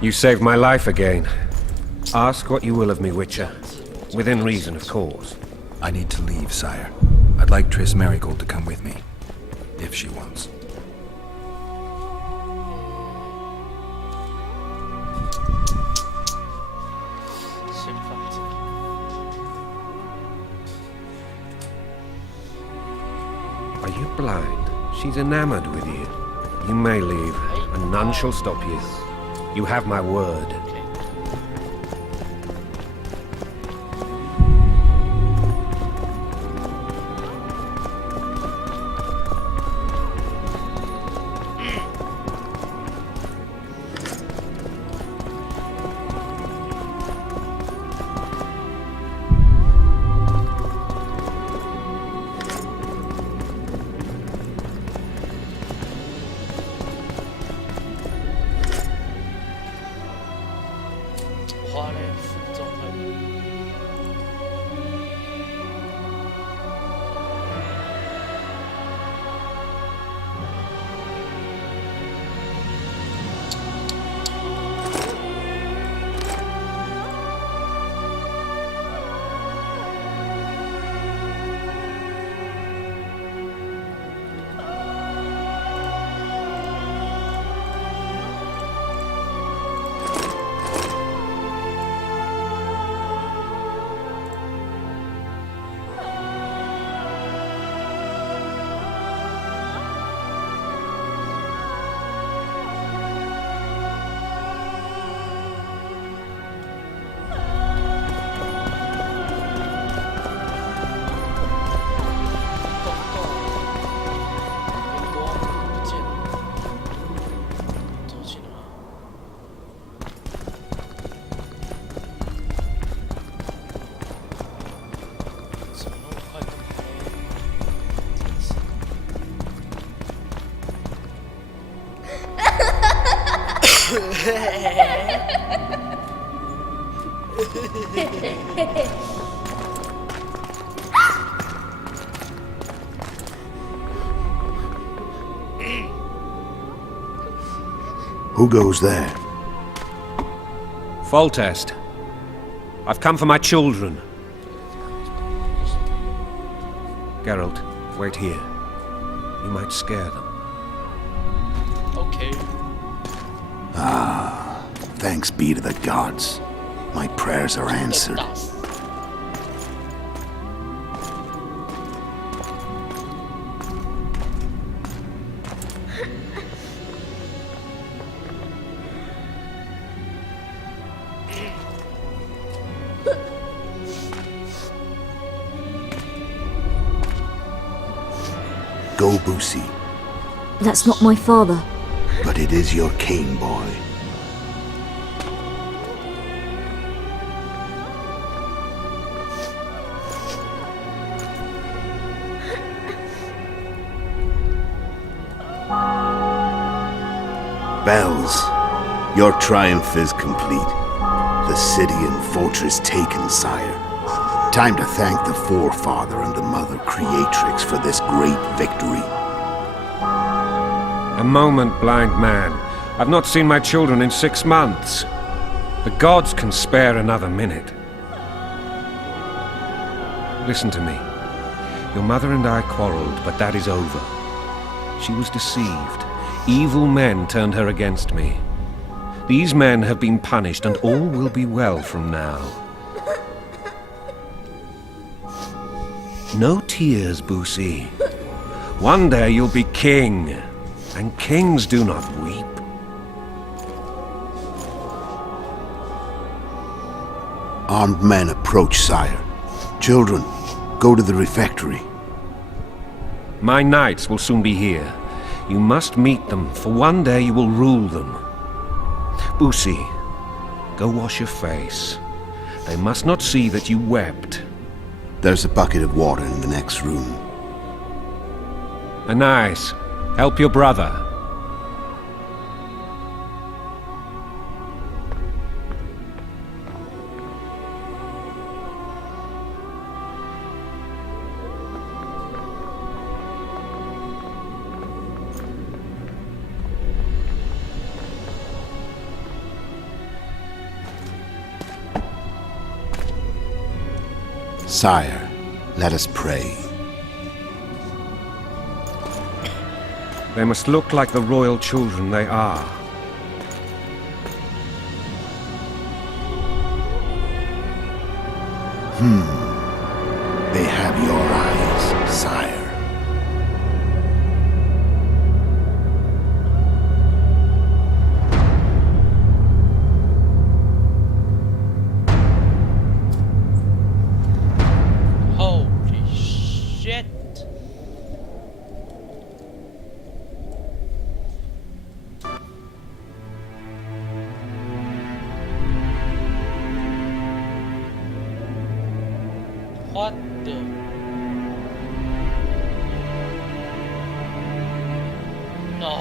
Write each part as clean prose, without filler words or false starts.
You saved my life again. Ask what you will of me, Witcher. Within reason, of course. I need to leave, sire. I'd like Triss Merigold to come with me, if she wants. Are you blind? She's enamored with you. You may leave, and none shall stop you. You have my word. Who goes there? Foltest. I've come for my children. Geralt, wait here. You might scare them. Okay. Thanks be to the gods. My prayers are answered. Go, Boosie. That's not my father. But it is your king, boy. Bells, your triumph is complete. The city and fortress taken, sire. Time to thank the forefather and the mother creatrix for this great victory. A moment, blind man. I've not seen my children in 6 months. The gods can spare another minute. Listen to me. Your mother and I quarreled, but that is over. She was deceived. Evil men turned her against me. These men have been punished, and all will be well from now. No tears, Boosie. One day you'll be king, and kings do not weep. Armed men approach, sire. Children, go to the refectory. My knights will soon be here. You must meet them, for one day you will rule them. Boosie, go wash your face. They must not see that you wept. There's a bucket of water in the next room. Anais, help your brother. Sire, let us pray. They must look like the royal children they are. They have your eyes, sire. Holy shit. What the? No.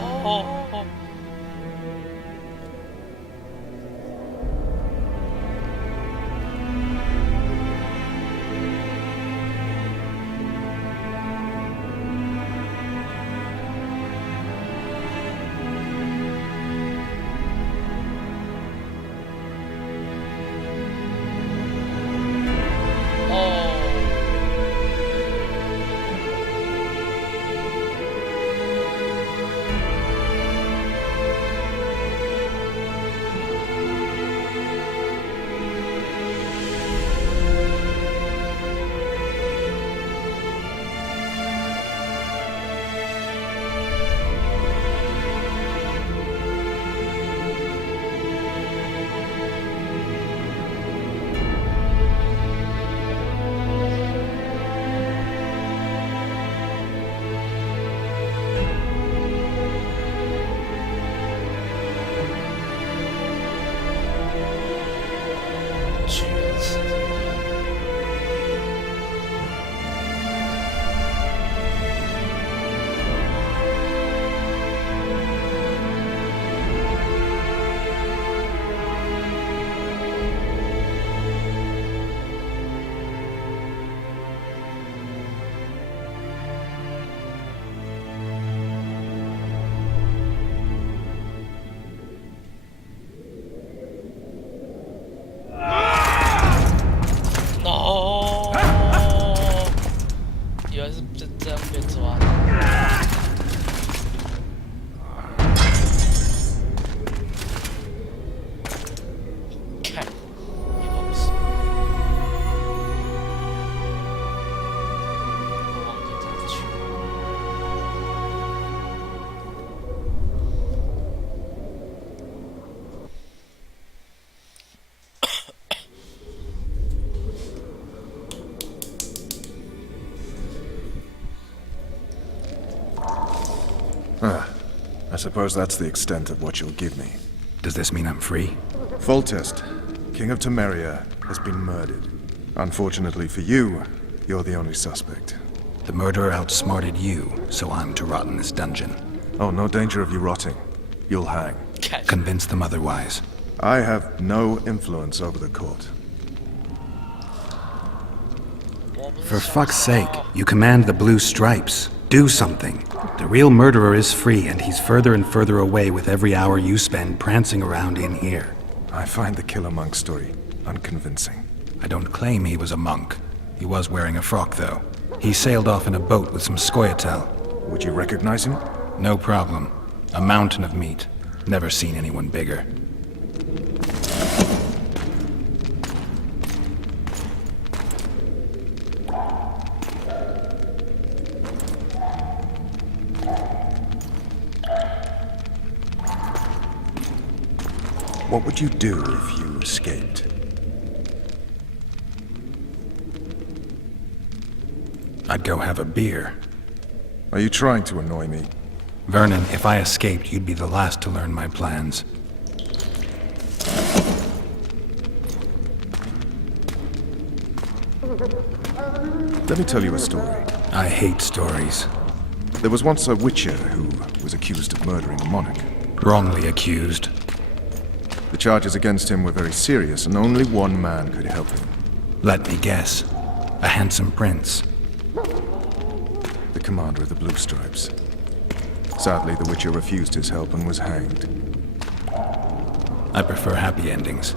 No， 以为是这样被抓的。看，一个不是。我忘记怎么去。I suppose that's the extent of what you'll give me. Does this mean I'm free? Foltest, King of Temeria, has been murdered. Unfortunately for you, you're the only suspect. The murderer outsmarted you, so I'm to rot in this dungeon. Oh, no danger of you rotting. You'll hang. Convince them otherwise. I have no influence over the court. For fuck's sake, you command the blue stripes. Do something. The real murderer is free, and he's further and further away with every hour you spend prancing around in here. I find the killer monk story unconvincing. I don't claim he was a monk. He was wearing a frock, though. He sailed off in a boat with some Scoia'tael. Would you recognize him? No problem. A mountain of meat. Never seen anyone bigger. What would you do if you escaped? I'd go have a beer. Are you trying to annoy me? Vernon, if I escaped, you'd be the last to learn my plans. Let me tell you a story. I hate stories. There was once a witcher who was accused of murdering a monarch. Wrongly accused. The charges against him were very serious, and only one man could help him. Let me guess. A handsome prince. The commander of the Blue Stripes. Sadly, the witcher refused his help and was hanged. I prefer happy endings.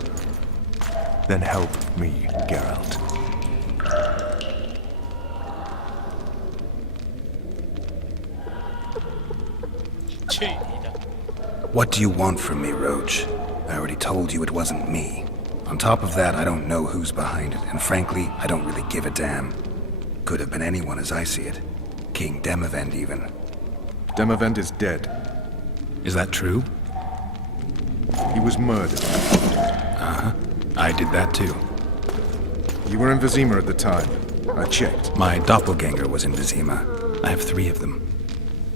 Then help me, Geralt. 去你的！ What do you want from me, Roach? I already told you it wasn't me. On top of that, I don't know who's behind it, and frankly, I don't really give a damn. Could have been anyone as I see it. King Demavend, even. Demavend is dead. Is that true? He was murdered. I did that too. You were in Vizima at the time. I checked. My doppelganger was in Vizima. I have 3 of them.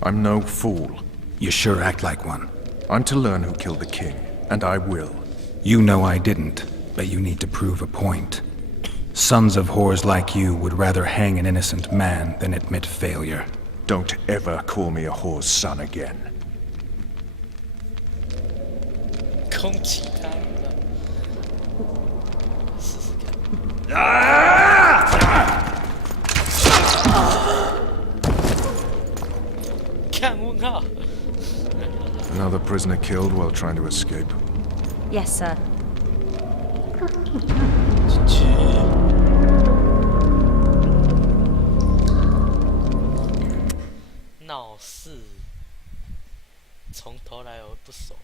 I'm no fool. You sure act like one. I'm to learn who killed the king, and I will. You know I didn't, but you need to prove a point. Sons of whores like you would rather hang an innocent man than admit failure. Don't ever call me a whore's son again. 攻击他们了，试试看。看问号。 Another prisoner killed while trying to escape. Yes, sir. 去。闹事，从头来我不熟。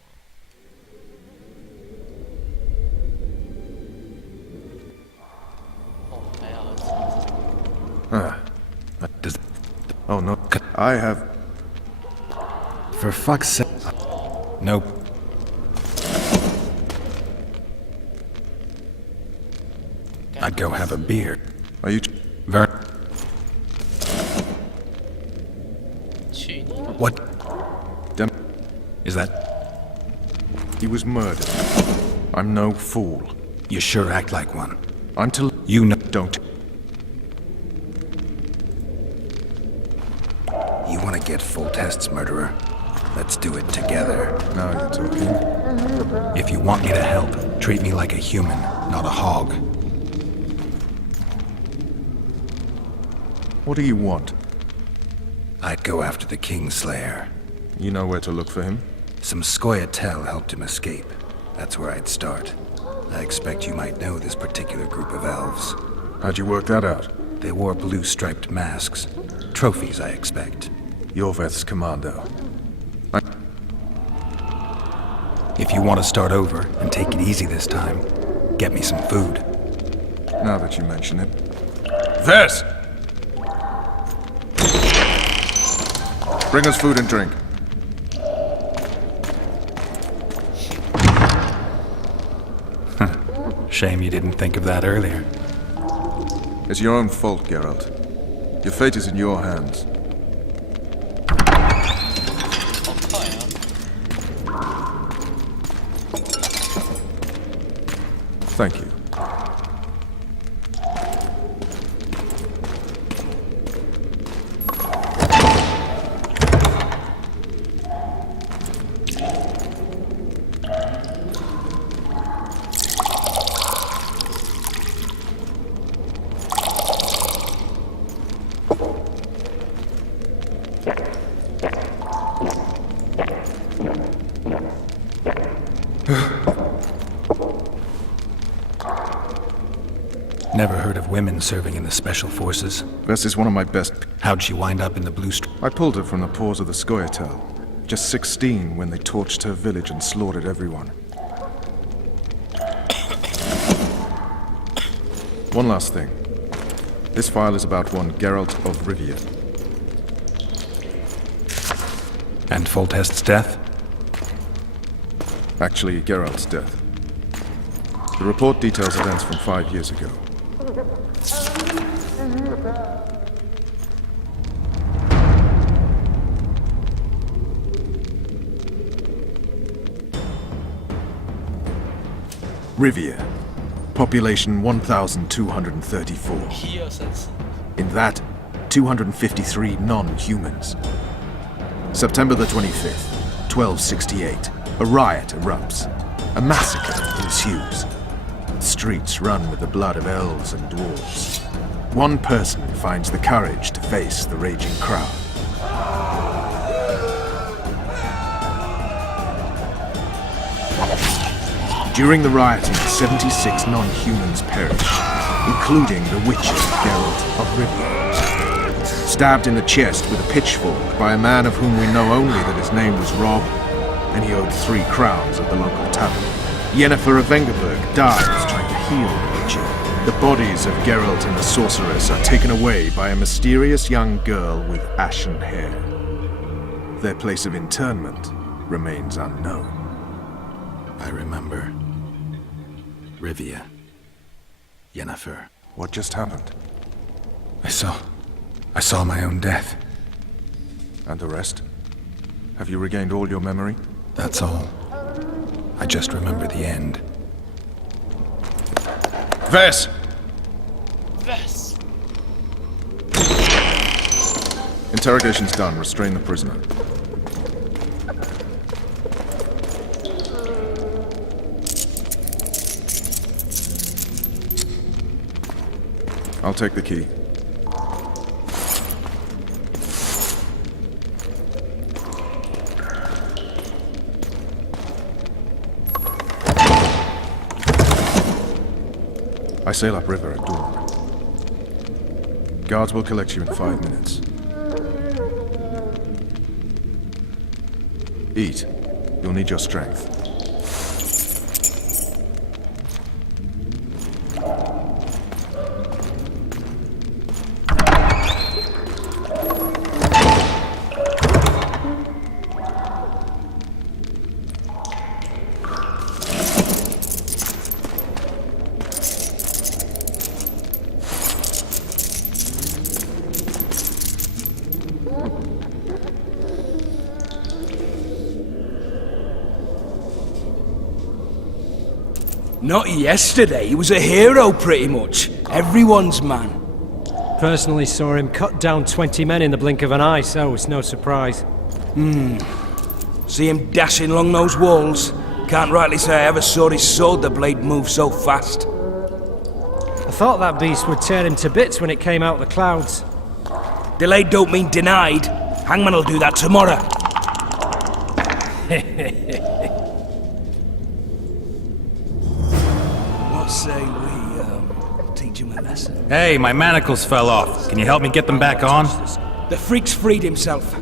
Does... Oh no. I have... For fuck's sake... Nope. I'd go have a beer. Are you... What? Dem... Is that... He was murdered. I'm no fool. You sure act like one. I'm to... You know... Don't... You want to get full tests, murderer? Let's do it together. Now you're talking. If you want me to help, treat me like a human, not a hog. What do you want? I'd go after the Kingslayer. You know where to look for him? Some Scoia'tael helped him escape. That's where I'd start. I expect you might know this particular group of elves. How'd you work that out? They wore blue-striped masks. Trophies, I expect. Yorveth's commando. If you want to start over and take it easy this time, get me some food. Now that you mention it. Vess! Bring us food and drink. Shame you didn't think of that earlier. It's your own fault, Geralt. Your fate is in your hands. 好快啊！ Thank you. Never heard of women serving in the Special Forces. Vess is one of my best. How'd she wind up in the blue I pulled her from the paws of the Scoia'tael. Just 16 when they torched her village and slaughtered everyone. One last thing. This file is about one Geralt of Rivia. And Foltest's death? Actually, Geralt's death. The report details events from 5 years ago. Rivia. Population 1,234. 1、2、3、4。 In that, 253 non-humans. September the 25th, 1268. A riot erupts. A massacre ensues. The streets run with the blood of elves and dwarves. One person finds the courage to face the raging crowd. During the rioting, 76 non-humans perished, including the witcher Geralt of Rivia. stabbed in the chest with a pitchfork by a man of whom we know only that his name was Rob, and he owed 3 crowns at the local tavern. Yennefer of Vengerberg dies trying to heal the Witcher. The bodies of Geralt and the Sorceress are taken away by a mysterious young girl with ashen hair. Their place of internment remains unknown. I remember. Rivia. Yennefer. What just happened? I saw my own death. And the rest? Have you regained all your memory? That's all. I just remember the end. Vess! Vess! Interrogation's done. Restrain the prisoner. I'll take the key. I sail upriver at dawn. Guards will collect you in 5 minutes. Eat. You'll need your strength. Not yesterday, he was a hero pretty much. Everyone's man. Personally saw him cut down 20 men in the blink of an eye, so it's no surprise. See him dashing along those walls? Can't rightly say I ever saw his sword the blade move so fast. I thought that beast would tear him to bits when it came out of the clouds. Delayed don't mean denied. Hangman will do that tomorrow. What say we, teach him a lesson? Hey, my manacles fell off. Can you help me get them back on? The freak's freed himself.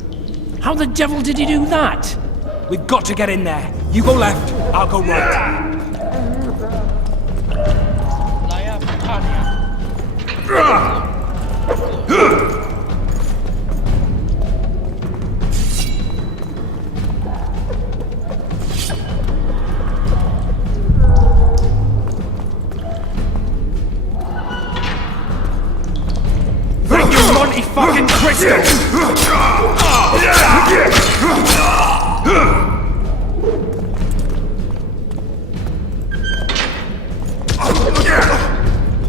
How the devil did he do that? We've got to get in there. You go left, I'll go right. Bring your Monty fucking crystal!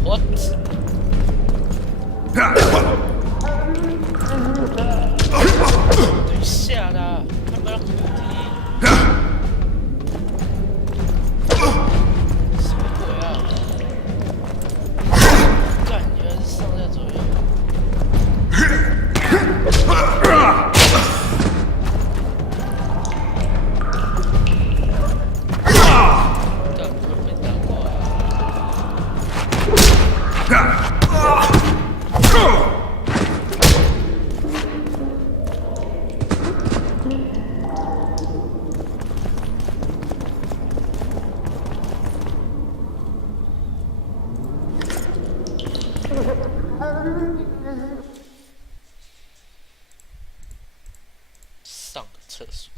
What? 等一下啦，他们要合体。什么鬼啊？干，原来是上下左右。干，快被打过来！ 上个厕所。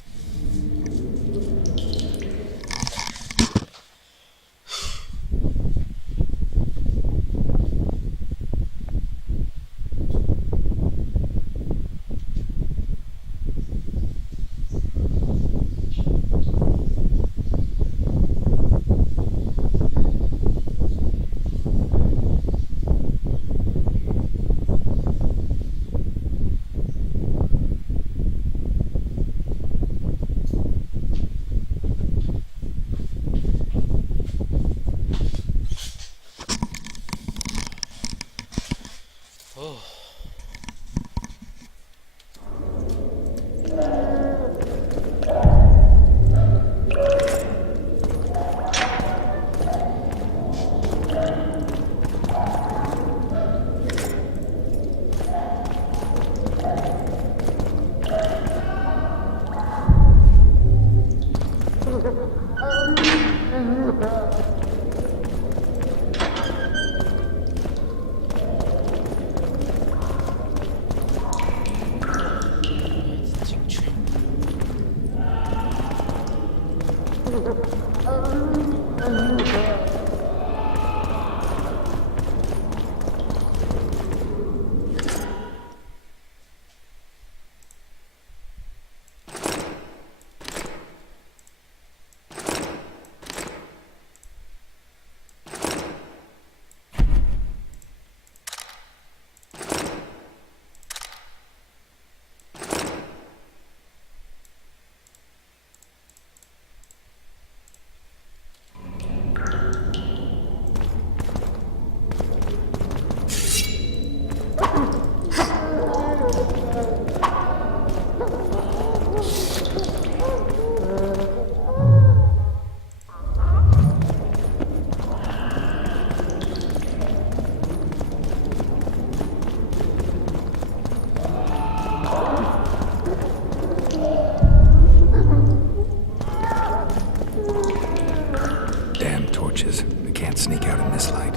Sneak out in this light.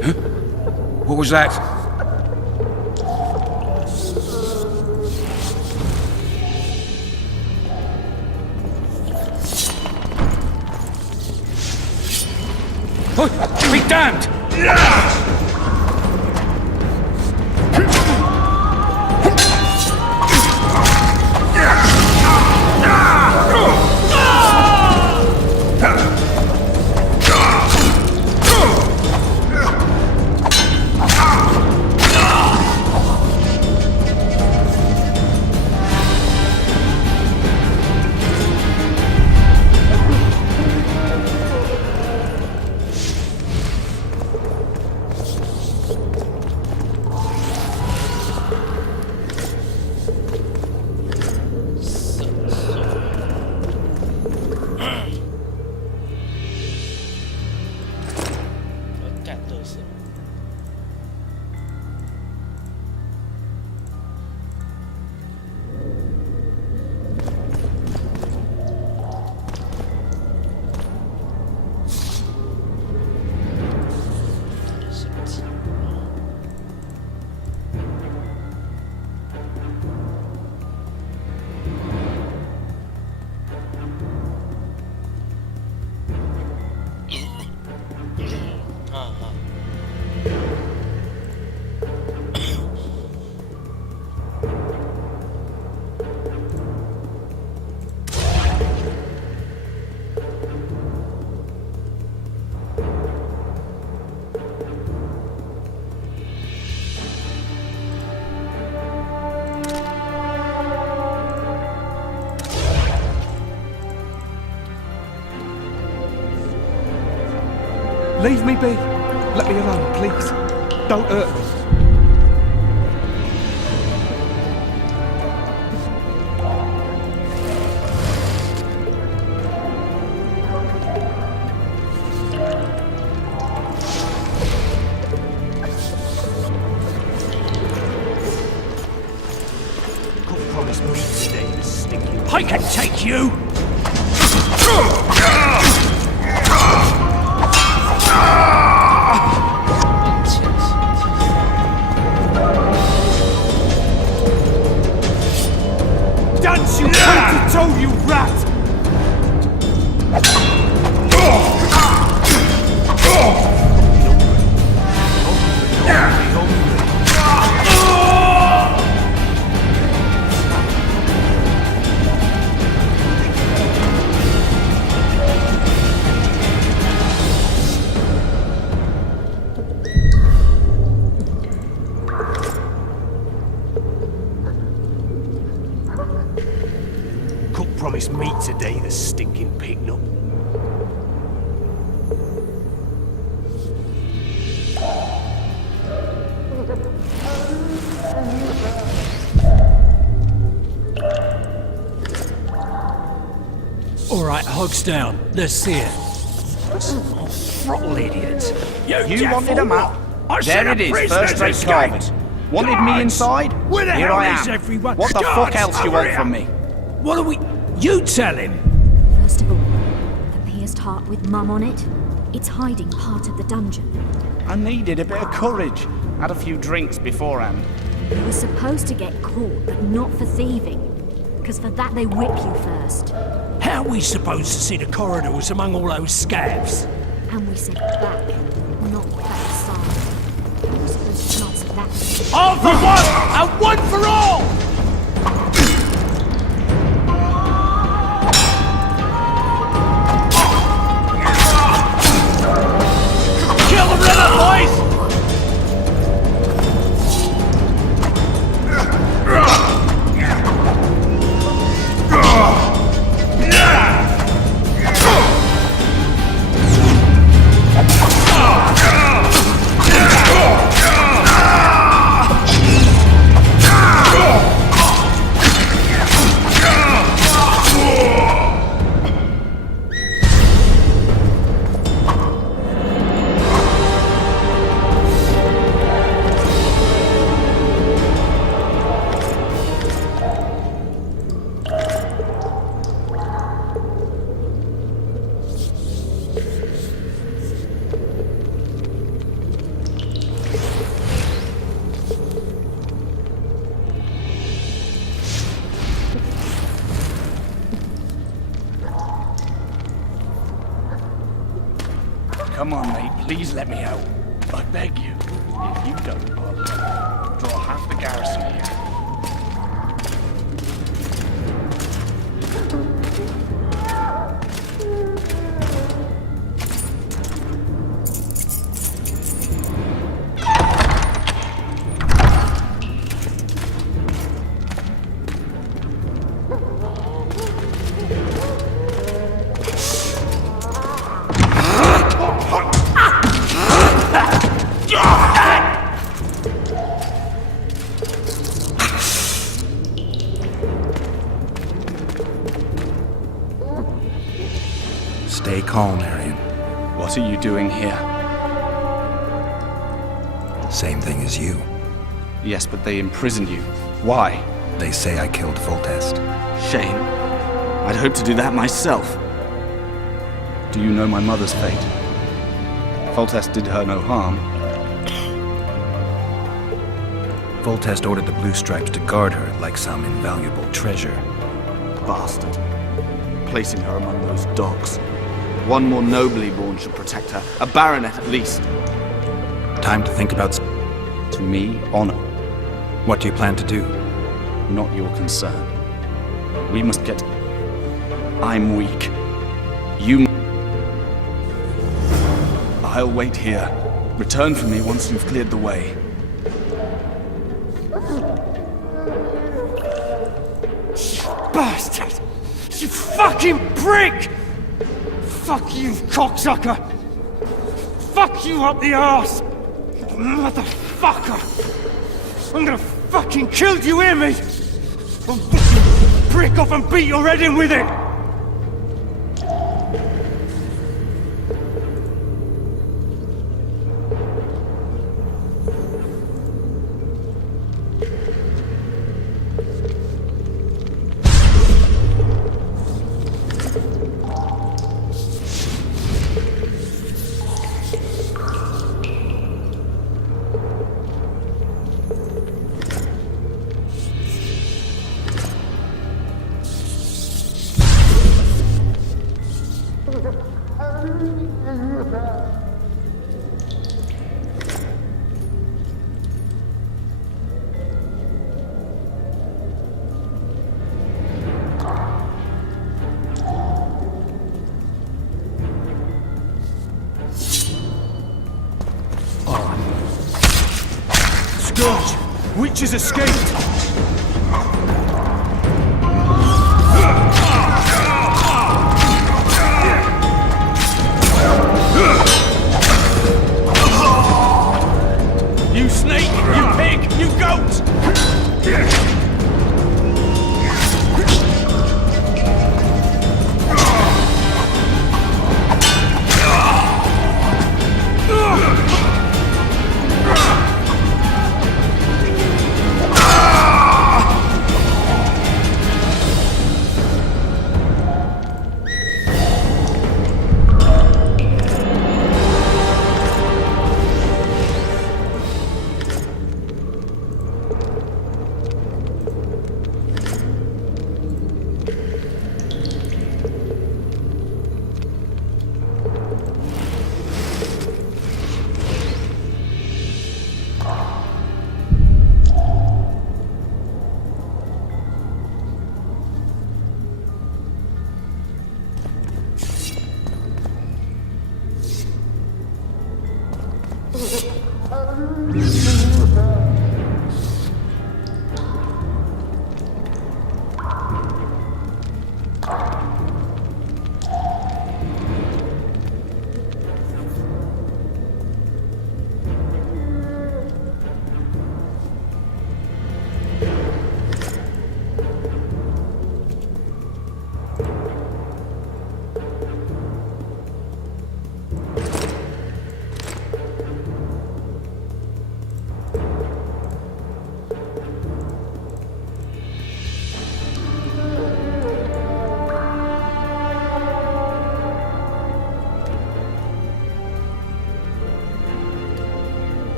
Huh? What was that? Oh, be damned! Leave me be. Let me alone, please. Don't hurt me. God promised me today to stick you. I can take you! Dance, you toe, you rat! Promised meat today, the stinking pig nut. All right, hogs down. Let's see it. Oh, throttle idiot. You wanted a map? There it is, first-rate carving. Wanted me inside? Where the Here hell I is am. everyone? What the Guards, fuck else you over want here. from me? What are we... You tell him! First of all, the pierced heart with Mum on it. It's hiding part of the dungeon. I needed a bit of courage. Had a few drinks beforehand. You were supposed to get caught, but not for thieving. Because for that they whip you first. How are we supposed to see the corridors among all those scabs? And we said back, not backside. How are we supposed to answer that? All for one! And one for all! Kill the river, boys! Come on, mate. Please let me out. I beg you. If you don't, I'll draw half the garrison here. Stay calm, Arian. What are you doing here? Same thing as you. Yes, but they imprisoned you. Why? They say I killed Foltest. Shame. I'd hoped to do that myself. Do you know my mother's fate? Foltest did her no harm. Foltest ordered the Blue Stripes to guard her like some invaluable treasure. Bastard. Placing her among those dogs. One more nobly born should protect her. A baronet at least. Time to think about... To me, honor. What do you plan to do? Not your concern. We must get... I'm weak. You... I'll wait here. Return for me once you've cleared the way. Bastard! You fucking prick! Fuck you, cocksucker! Fuck you up the arse! Motherfucker! I'm gonna fucking kill you, hear me? I'll fucking prick off and beat your head in with it! Scourge! Witches escaped! You snake! You pig! You goat!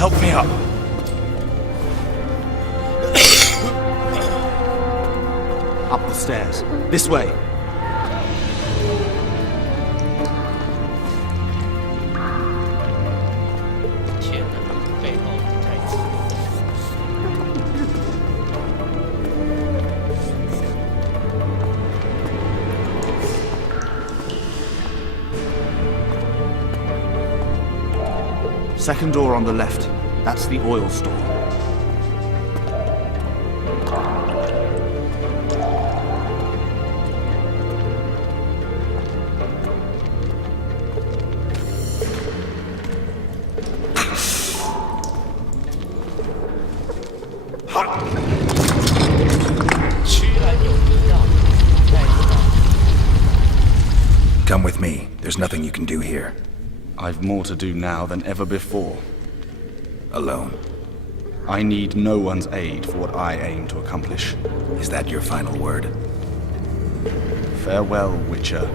Help me up. Up the stairs. This way. Second door on the left. That's the oil store. Come with me. There's nothing you can do here. I've more to do now than ever before. Alone. I need no one's aid for what I aim to accomplish. Is that your final word? Farewell, Witcher.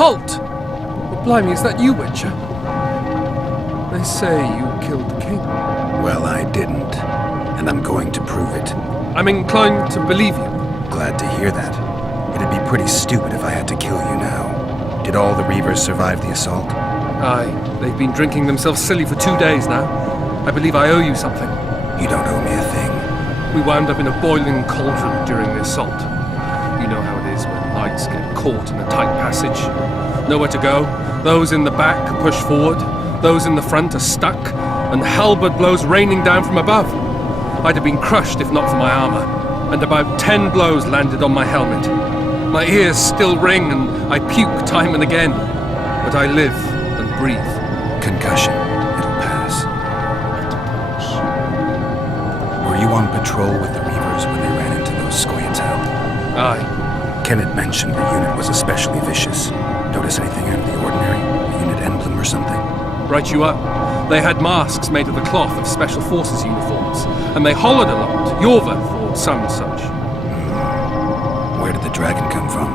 Halt! Well, blimey, is that you, Witcher? They say you killed the king. Well, I didn't. And I'm going to prove it. I'm inclined to believe you. Glad to hear that. It'd be pretty stupid if I had to kill you now. Did all the Reavers survive the assault? Aye, they've been drinking themselves silly for 2 days now. I believe I owe you something. You don't owe me a thing. We wound up in a boiling cauldron during the assault. You know how it is when knights get caught in a tight passage. Nowhere to go. Those in the back push forward. Those in the front are stuck. And halberd blows raining down from above. I'd have been crushed if not for my armor. And about 10 blows landed on my helmet. My ears still ring and I puke time and again. But I live and breathe. Concussion. It'll pass. Were you on patrol with the Reavers when they ran into those Scoia'tael? Aye. Kenneth mentioned the unit was especially vicious. Notice anything out of the ordinary? A unit emblem or something? Right you up. They had masks made of the cloth of Special Forces uniforms, and they hollered a lot, Yorva or some such. Where did the dragon come from?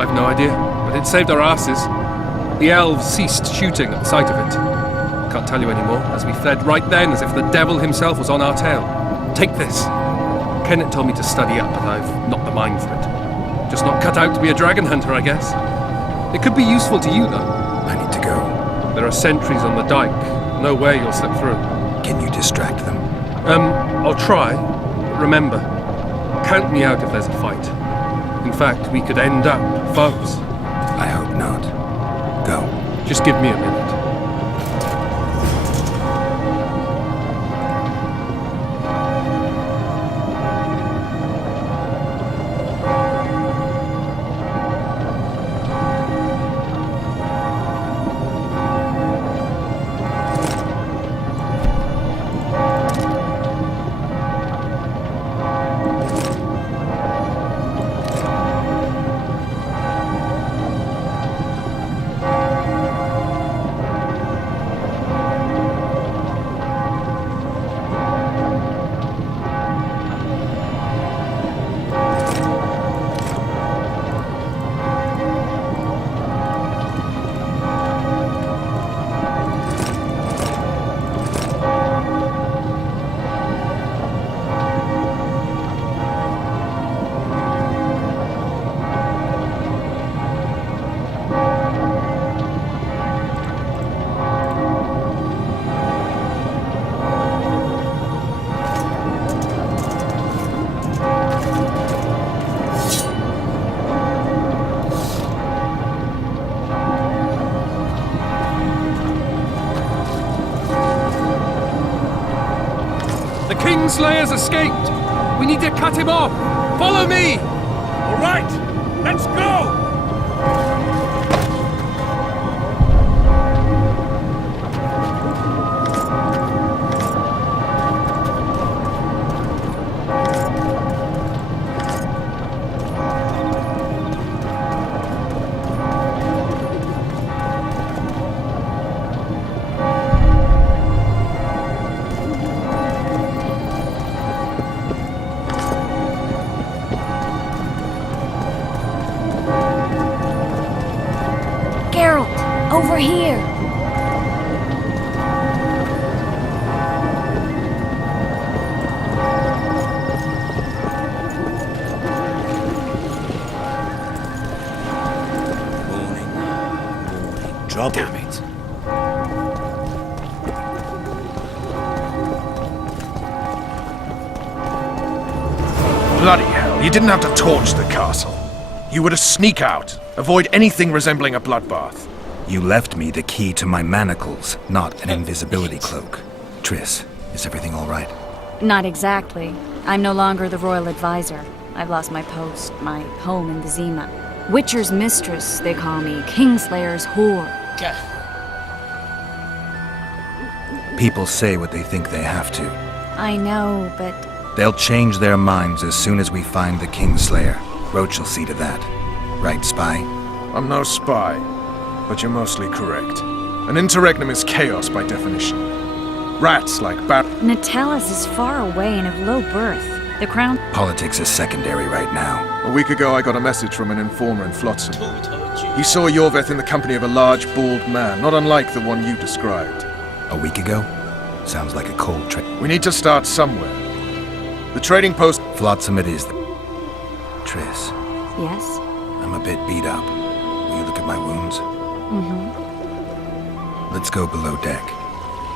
I've no idea, but it saved our asses. The elves ceased shooting at the sight of it. Can't tell you anymore, as we fled right then as if the devil himself was on our tail. Take this. Kenneth told me to study up, but I've not the mind for it. Just not cut out to be a dragon hunter, I guess. It could be useful to you, though. I need to go. There are sentries on the dike. No way you'll slip through. Can you distract them? I'll try. But remember, count me out if there's a fight. In fact, we could end up foes. I hope not. Go. Just give me a minute. Kingslayer's escaped! We need to cut him off! Follow me! All right, let's go! Over here! Morning. Trouble. Damn it. Bloody hell, you didn't have to torch the castle. You were to sneak out, avoid anything resembling a bloodbath. You left me the key to my manacles, not an invisibility cloak. Triss, is everything all right? Not exactly. I'm no longer the royal advisor. I've lost my post, my home in Vizima. Witcher's mistress, they call me. Kingslayer's whore. People say what they think they have to. I know, but... They'll change their minds as soon as we find the Kingslayer. Roach will see to that. Right, Spy? I'm no spy, but you're mostly correct. An interregnum is chaos by definition. Rats like bat... Natalis is far away and of low birth. The crown? Politics is secondary right now. A week ago, I got a message from an informer in Flotsam. He saw Yorveth in the company of a large, bald man, not unlike the one you described. A week ago? Sounds like a cold trip. We need to start somewhere. The trading post... Flotsam it is. Triss. Yes? I'm a bit beat up. Will you look at my wounds? Mm-hmm. Let's go below deck.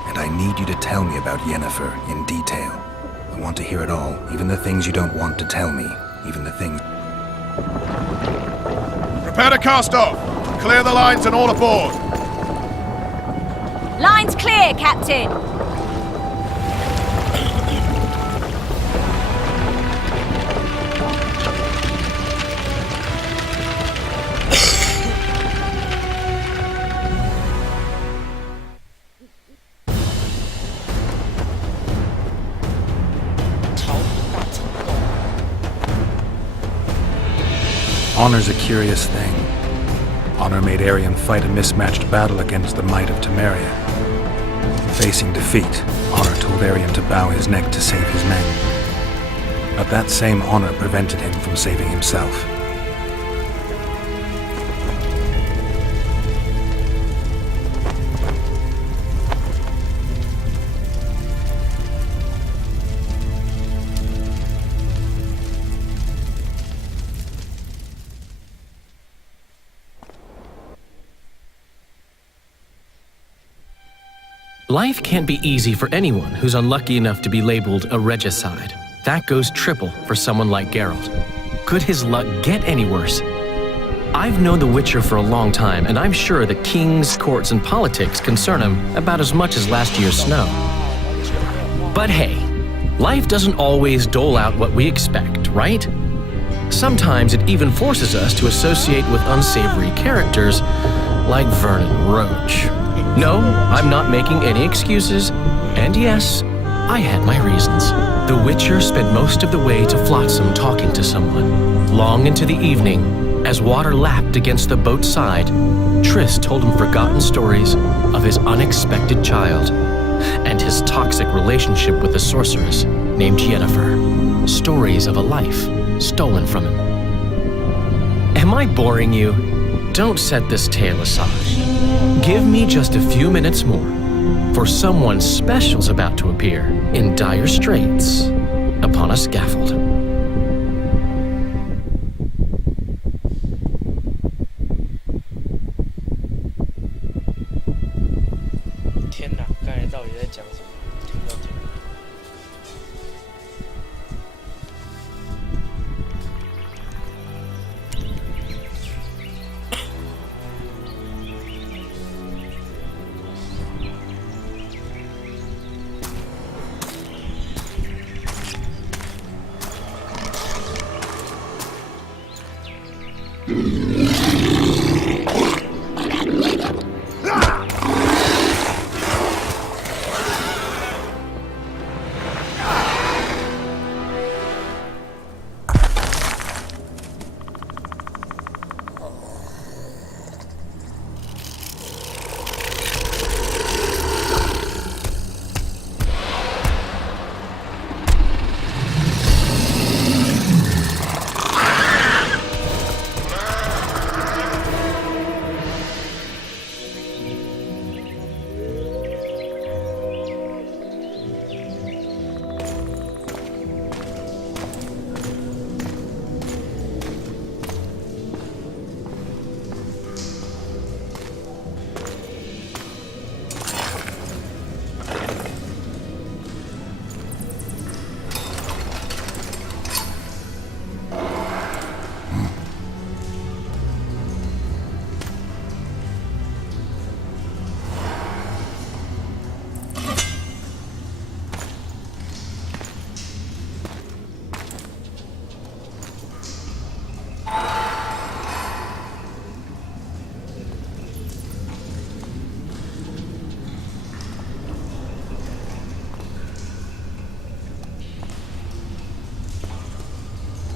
And I need you to tell me about Yennefer in detail. I want to hear it all, even the things you don't want to tell me. Even the things... Prepare to cast off! Clear the lines and all aboard! Lines clear, Captain! Honor's a curious thing. Honor made Arion fight a mismatched battle against the might of Temeria. Facing defeat, Honor told Arion to bow his neck to save his men. But that same honor prevented him from saving himself. Life can't be easy for anyone who's unlucky enough to be labeled a regicide. That goes triple for someone like Geralt. Could his luck get any worse? I've known the Witcher for a long time, and I'm sure that kings, courts, and politics concern him about as much as last year's snow. But hey, life doesn't always dole out what we expect, right? Sometimes it even forces us to associate with unsavory characters like Vernon Roach. No, I'm not making any excuses, and yes, I had my reasons. The Witcher spent most of the way to Flotsam talking to someone. Long into the evening, as water lapped against the boat's side, Triss told him forgotten stories of his unexpected child and his toxic relationship with a sorceress named Yennefer. Stories of a life stolen from him. Am I boring you? Don't set this tale aside. Give me just a few minutes more, for someone special's about to appear in dire straits upon a scaffold. 天哪，刚才到底在讲什么？听不到。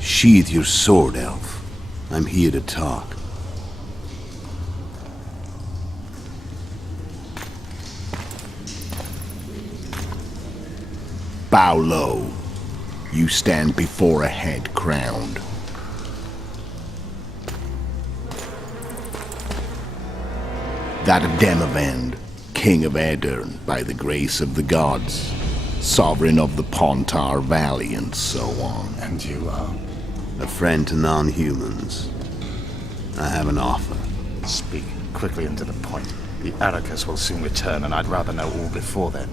Sheathe your sword, Elf. I'm here to talk. Bow low. You stand before a head crowned. That of Demavend, king of Aedirn, by the grace of the gods, sovereign of the Pontar Valley, and so on. And you are? A friend to non-humans. I have an offer. Speak quickly and to the point. The Arrakis will soon return, and I'd rather know all before then.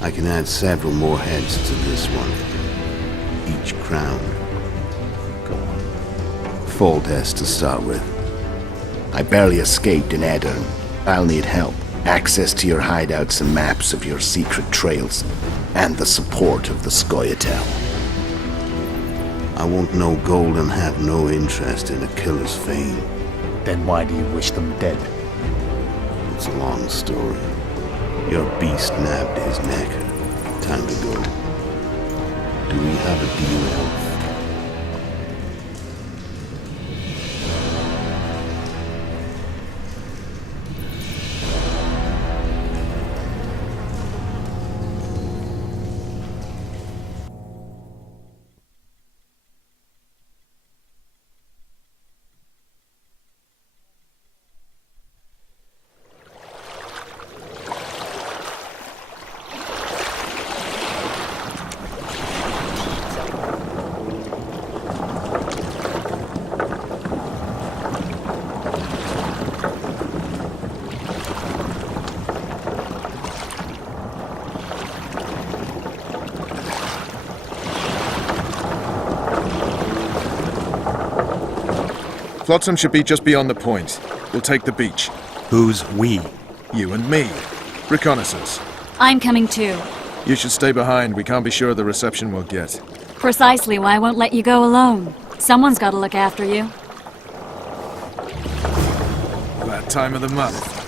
I can add several more heads to this one. Each crowned. Go on. Foltest to start with. I barely escaped in Aedirn. I'll need help. Access to your hideouts and maps of your secret trails. And the support of the Scoia'tael. I want no gold and have no interest in a killer's fame. Then why do you wish them dead? It's a long story. Your beast nabbed his neck. Time to go. Do we have a deal, Elf? Flotsam should be just beyond the point. We'll take the beach. Who's we? You and me. Reconnaissance. I'm coming too. You should stay behind. We can't be sure of the reception we'll get. Precisely why I won't let you go alone. Someone's got to look after you. That time of the month.